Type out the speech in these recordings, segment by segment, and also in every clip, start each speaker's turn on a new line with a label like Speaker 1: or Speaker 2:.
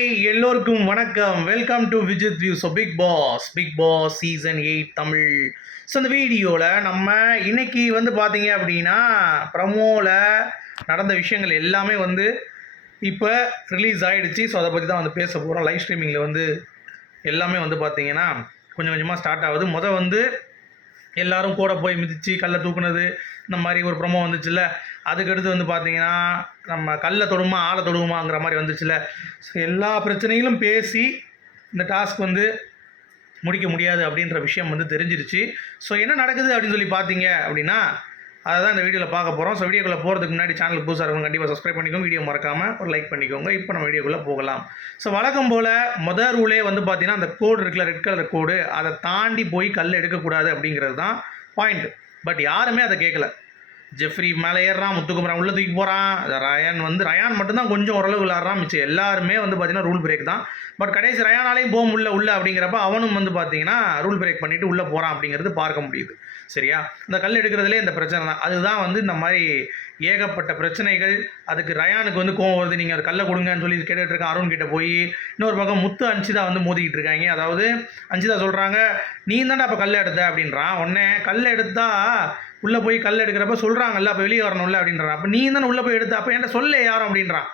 Speaker 1: எல்லோருக்கும் வணக்கம். Welcome to Vijith view so Bigg Boss Bigg Boss season eight Tamil. So இந்த வீடியோவில் நம்ம இன்னைக்கு வந்து பார்த்தீங்க அப்படின்னா ப்ரமோவில் நடந்த விஷயங்கள் எல்லாமே வந்து இப்போ ரிலீஸ் ஆகிடுச்சு ஸோ அதை பற்றி தான் வந்து பேச போகிறோம் லைவ் ஸ்ட்ரீமிங்கில் வந்து எல்லாமே வந்து பார்த்தீங்கன்னா கொஞ்சம் கொஞ்சமாக ஸ்டார்ட் ஆகுது. முத வந்து எல்லாரும் கூட போய் மிதித்து கல்லை தூக்குனது இந்த மாதிரி ஒரு ப்ரொமோ வந்துச்சுல்ல. அதுக்கடுத்து வந்து பார்த்தீங்கன்னா நம்ம கல்லை தொடுமா ஆளை தொடுவோமாங்கிற மாதிரி வந்துச்சுல்ல. ஸோ எல்லா பிரச்சனைகளும் பேசி இந்த டாஸ்க் வந்து முடிக்க முடியாது அப்படின்ற விஷயம் வந்து தெரிஞ்சிருச்சு. ஸோ என்ன நடக்குது அப்படின்னு சொல்லி பார்த்தீங்க அப்படின்னா அதை தான் இந்த வீடியோவில் பார்க்க போகிறோம் ஸோ வீடியோக்குள்ளே போகிறதுக்கு முன்னாடி சேனலுக்கு புதுசாக இருக்கும் கண்டிப்பாக சப்ஸ்கிரைப் பண்ணிக்கோங்க. வீடியோ மறக்காமல் ஒரு லைக் பண்ணிக்கோங்க. இப்போ நம்ம வீடியோக்குள்ளே போகலாம். ஸோ வழக்கம் போல் முதல் ரூலே வந்து பார்த்தீங்கன்னா அந்த கோடு இருக்குல்ல ரெட் கலர் கோடு அதை தாண்டி போய் கல் எடுக்கக்கூடாது அப்படிங்கிறது தான் பாயிண்ட் பட் யாருமே அதை கேட்கல ஜெஃப்ரி மேலே ஏறுறான் முத்துக்குமரன் உள்ள தூக்கி போகிறான் ரயான் வந்து ரயான் மட்டும்தான் கொஞ்சம் ஓரளவு விளாட்றான் மிச்சம் எல்லாருமே வந்து பார்த்தீங்கன்னா ரூல் பிரேக் தான். பட் கடைசி ரயானாலையும் போக முடியல உள்ள அப்படிங்கிறப்ப அவனும் வந்து பார்த்தீங்கன்னா ரூல் பிரேக் பண்ணிட்டு உள்ளே போகிறான் அப்படிங்கிறது பார்க்க முடியுது. சரியா? இந்த கல் எடுக்கிறதுலே இந்த பிரச்சனை தான். அதுதான் வந்து இந்த மாதிரி ஏகப்பட்ட பிரச்சனைகள். அதுக்கு ரயானுக்கு வந்து கோவம் வருது நீங்கள் ஒரு கல்லை கொடுங்கன்னு சொல்லி கேட்டுட்டு இருக்கேன் அருண் கிட்ட போய் இன்னொரு பக்கம் முத்து அஞ்சிதா வந்து மோதிக்கிட்டு இருக்காங்க. அதாவது அஞ்சிதா சொல்கிறாங்க நீ தான்டா அப்போ கல் எடுத்த? அப்படின்றான். உடனே கல் எடுத்தா உள்ளே போய் கல் எடுக்கிறப்ப சொல்கிறாங்கல்ல அப்போ வெளியே வரணும்ல? அப்படின்றான். அப்போ நீ தானே உள்ளே போய் எடுத்த? அப்போ என்கிட்ட சொல்ல யாரும்? அப்படின்றான்.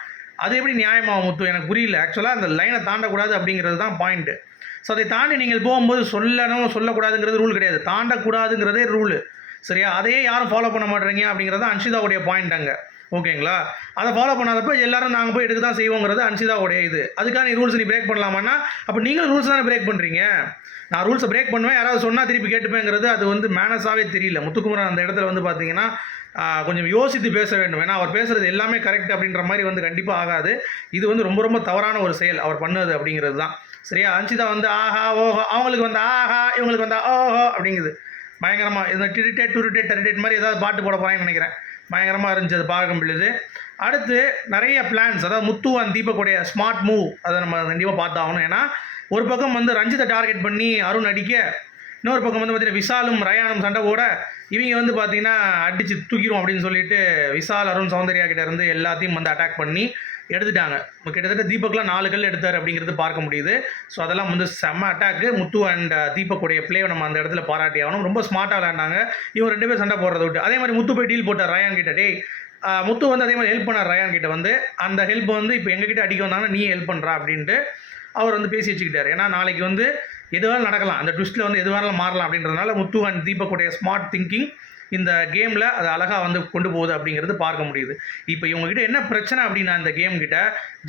Speaker 1: அது எப்படி நியாயமாக முத்து? எனக்கு புரியல. ஆக்சுவலாக அந்த லைனை தாண்டக்கூடாது அப்படிங்கிறது தான் பாயிண்ட்டு ஸோ அதை தாண்டி நீங்கள் போகும்போது சொல்லணும் சொல்லக்கூடாதுங்கிறது ரூல் கிடையாது. தாண்டக்கூடாதுங்கிறதே ரூலு சரியா? அதையே யாரும் ஃபாலோ பண்ண மாட்டேறீங்க அப்படிங்கிறது அன்ஷிதாவுடைய பாயிண்ட் அங்கே. ஓகேங்களா அதை ஃபாலோ பண்ணாதப்ப எல்லாரும் நாங்கள் போய் எடுக்க தான் செய்வோங்கிறது அன்சிதாவுடைய இது. அதுக்காக நீ ரூல்ஸ் நீ பிரேக் பண்ணலாமான்னா அப்போ நீங்களும் ரூல்ஸ் தானே பிரேக் பண்ணுறீங்க நான் ரூல்ஸை பிரேக் பண்ணுவேன் யாராவது சொன்னால் திருப்பி கேட்டுப்பேங்கிறது அது வந்து மேனஸாகவே தெரியல. முத்துக்குமரன் அந்த இடத்துல வந்து பார்த்தீங்கன்னா கொஞ்சம் யோசித்து பேச வேண்டும். ஏன்னா அவர் பேசுகிறது எல்லாமே கரெக்ட் அப்படின்ற மாதிரி வந்து கண்டிப்பாக ஆகாது. இது வந்து ரொம்ப ரொம்ப தவறான ஒரு செயல் அவர் பண்ணது அப்படிங்கிறது தான். சரியா? அன்சிதா வந்து ஆஹா ஓஹோ அவங்களுக்கு வந்து ஆஹா இவங்களுக்கு வந்து ஓஹோ அப்படிங்குது. பயங்கரமாக இந்த டிரிட்டேட் டுரிட்டேட் டெரிட்டேட் மாதிரி ஏதாவது பாட்டு போட போகிறாங்கன்னு நினைக்கிறேன். பயங்கரமாக இருந்துச்சு அது பார்க்க முடியுது அடுத்து நிறைய பிளான்ஸ் அதாவது முத்து அண்ட் தீபக்குடைய ஸ்மார்ட் மூவ் அதை நம்ம கண்டிப்பாக பார்த்தாகணும். ஏன்னா ஒரு பக்கம் வந்து ரஞ்சித்தை டார்கெட் பண்ணி அருண் அடிக்க இன்னொரு பக்கம் வந்து பார்த்தீங்கன்னா விசாலும் ரயானும் சண்டை கூட இவங்க வந்து பார்த்தீங்கன்னா அடித்து தூக்கிடும் அப்படின்னு சொல்லிட்டு விசால் அருண் சௌந்தர்யா கிட்ட இருந்து எல்லாத்தையும் வந்து அட்டாக் பண்ணி எடுத்துட்டாங்க. கிட்டத்தட்ட தீபக்லாம் நாலு கல் எடுத்தார் அப்படிங்கிறது பார்க்க முடியுது. ஸோ அதெல்லாம் வந்து செம்ம அட்டாக்கு முத்து அண்ட் தீபக்குடைய பிளேவை நம்ம அந்த இடத்துல பாராட்டி ஆகணும். ரொம்ப ஸ்மார்ட்டாக விளையாண்டாங்க. இவங்க ரெண்டு பேரும் சண்டை போடுறத விட்டு. அதே மாதிரி முத்து போய் டீல் போட்டார் ரயான் கிட்ட. டேய் முத்து வந்து அதே மாதிரி ஹெல்ப் பண்ணார் ரயான் கிட்ட வந்து. அந்த ஹெல்ப் வந்து இப்போ எங்ககிட்ட அடிக்க வந்தாங்கன்னா நீ ஹெல்ப் பண்ணுறா அப்படின்ட்டு அவர் வந்து பேசி வச்சுக்கிட்டார். ஏன்னா நாளைக்கு வந்து எது வேணாலும் நடக்கலாம். அந்த ட்விஸ்ட்டில் வந்து எதுவானாலும் மாறலாம் அப்படின்றதுனால முத்து அண்ட் தீபக்குடைய ஸ்மார்ட் திங்கிங் இந்த கேமில் அது அழகாக வந்து கொண்டு போகுது அப்படிங்கிறது பார்க்க முடியுது. இப்போ இவங்ககிட்ட என்ன பிரச்சனை அப்படின்னா இந்த கேம் கிட்ட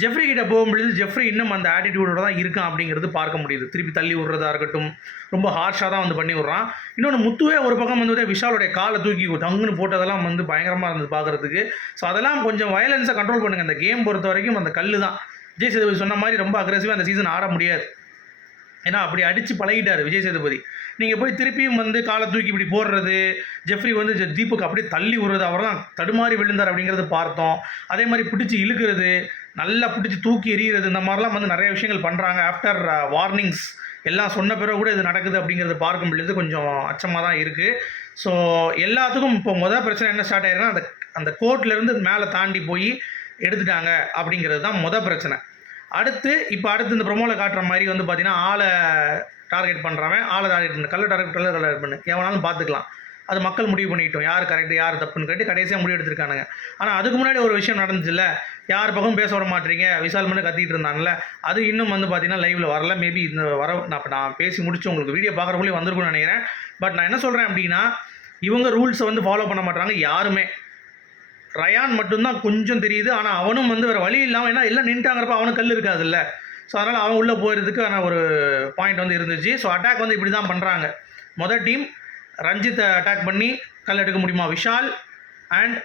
Speaker 1: ஜெஃப்ரி கிட்ட போகும்பொழுது ஜெஃப்ரி இன்னும் அந்த ஆட்டிடியூடோட தான் இருக்கான் அப்படிங்கிறது பார்க்க முடியுது. திருப்பி தள்ளி விடுறதா இருக்கட்டும் ரொம்ப ஹார்ஷாக தான் வந்து பண்ணி விட்றான். இன்னொன்று முத்துவே ஒரு பக்கம் வந்து விஷாலுடைய காலை தூக்கி டங்குன்னு போட்டதெல்லாம் வந்து பயங்கரமாக இருந்தது பார்க்குறதுக்கு. ஸோ அதெல்லாம் கொஞ்சம் வயலன்ஸை கண்ட்ரோல் பண்ணுங்கள் அந்த கேம் பொறுத்த வரைக்கும் அந்த கல் தான். விஜய் சேதுபதி சொன்ன மாதிரி ரொம்ப அக்ரெசிவாக அந்த சீசன் ஆட முடியாது. ஏன்னா அப்படி அடித்து பழகிட்டார் விஜய் சேதுபதி. நீங்கள் போய் திருப்பியும் வந்து காலை தூக்கி இப்படி போடுறது ஜெஃப்ரி வந்து ஜெ- தீபக் அப்படியே தள்ளி விடுறது அவர் தான் தடுமாறி விழுந்தார் அப்படிங்கிறது பார்த்தோம். அதே மாதிரி பிடிச்சி இழுக்கிறது நல்லா பிடிச்சி தூக்கி எறிகிறது இந்த மாதிரிலாம் வந்து நிறைய விஷயங்கள் பண்ணுறாங்க ஆஃப்டர் வார்னிங்ஸ் எல்லாம் சொன்ன பிறகு கூட இது நடக்குது அப்படிங்கிறது பார்க்கும் பொழுது கொஞ்சம் அச்சமாக தான் இருக்குது ஸோ எல்லாத்துக்கும் இப்போ முதல் பிரச்சனை என்ன ஸ்டார்ட் ஆயிருக்குன்னா அந்த அந்த கோர்ட்லேருந்து மேலே தாண்டி போய் எடுத்துட்டாங்க அப்படிங்கிறது தான் முதல் பிரச்சனை. அடுத்து இப்போ அடுத்து இந்த ப்ரொமோவில் காட்டுற மாதிரி வந்து பார்த்தீங்கன்னா ஆளை டார்கெட் பண்ணுறவன் ஆளை டார்கெட் பண்ணு. கல்லை டார்கெட் கல்லை டார்கெட் பண்ணு. எவனாலும் பார்த்துக்கலாம் அது மக்கள் முடிவு பண்ணிக்கிட்டோம் யார் கரெக்ட் யார் தப்புன்னு கேட்டு கடைசியாக முடிவு எடுத்திருக்கானுங்க. ஆனால் அதுக்கு முன்னாடி ஒரு விஷயம் நடந்துச்சுல்ல? யார் பக்கம் பேச விட மாட்டீங்க. விசால் மட்டும் கத்திட்டு இருந்தாங்கல்ல அது இன்னும் வந்து பார்த்தீங்கன்னா லைவில் வரல. மேபி இந்த வர நான் இப்போ நான் பேசி முடிச்சு உங்களுக்கு வீடியோ பார்க்குறக்குள்ளே வந்திருக்கும்னு நினைக்கிறேன். பட் நான் என்ன சொல்கிறேன் அப்படின்னா இவங்க ரூல்ஸை வந்து ஃபாலோ பண்ண மாட்டாங்க யாருமே. ரயான் மட்டும்தான் கொஞ்சம் தெரியுது. ஆனால் அவனும் வந்து வேறு வழி இல்லாமல் ஏன்னா எல்லாம் நின்ட்டாங்கிறப்ப அவனுக்கு கல் இருக்காதுல்ல. ஸோ அதனால் அவன் உள்ளே போகிறதுக்கான ஒரு பாயிண்ட் வந்து இருந்துச்சு. ஸோ அட்டாக் வந்து இப்படி தான் பண்ணுறாங்க மொதல் டீம் ரஞ்சித்தை அட்டாக் பண்ணி கல் எடுக்க முடியுமா? விஷால் அண்ட்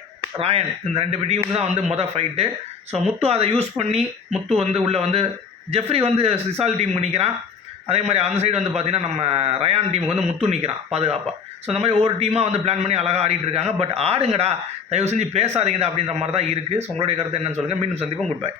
Speaker 1: ராயன். இந்த ரெண்டு டீமுக்கு தான் வந்து மொதல் ஃபைட்டு ஸோ முத்து அதை யூஸ் பண்ணி முத்து வந்து உள்ளே வந்து ஜெஃப்ரி வந்து விஷால் டீமுக்கு நிற்கிறான் அதே மாதிரி அந்த சைடு வந்து பார்த்தீங்கன்னா நம்ம ரயான் டீமுக்கு வந்து முத்து நிற்கிறான் பாதுகாப்பாக ஸோ இந்த மாதிரி ஒவ்வொரு டீமாக வந்து பிளான் பண்ணி அழகாக ஆடிட்டு இருக்காங்க. பட் ஆடுங்கடா தயவு செஞ்சு பேசாதீங்கடா அப்படின்ற மாதிரி தான் இருக்குது ஸோ உங்களுடைய கருத்து என்னன்னு சொல்லுங்கள் மீண்டும் சந்திப்போம். Good bye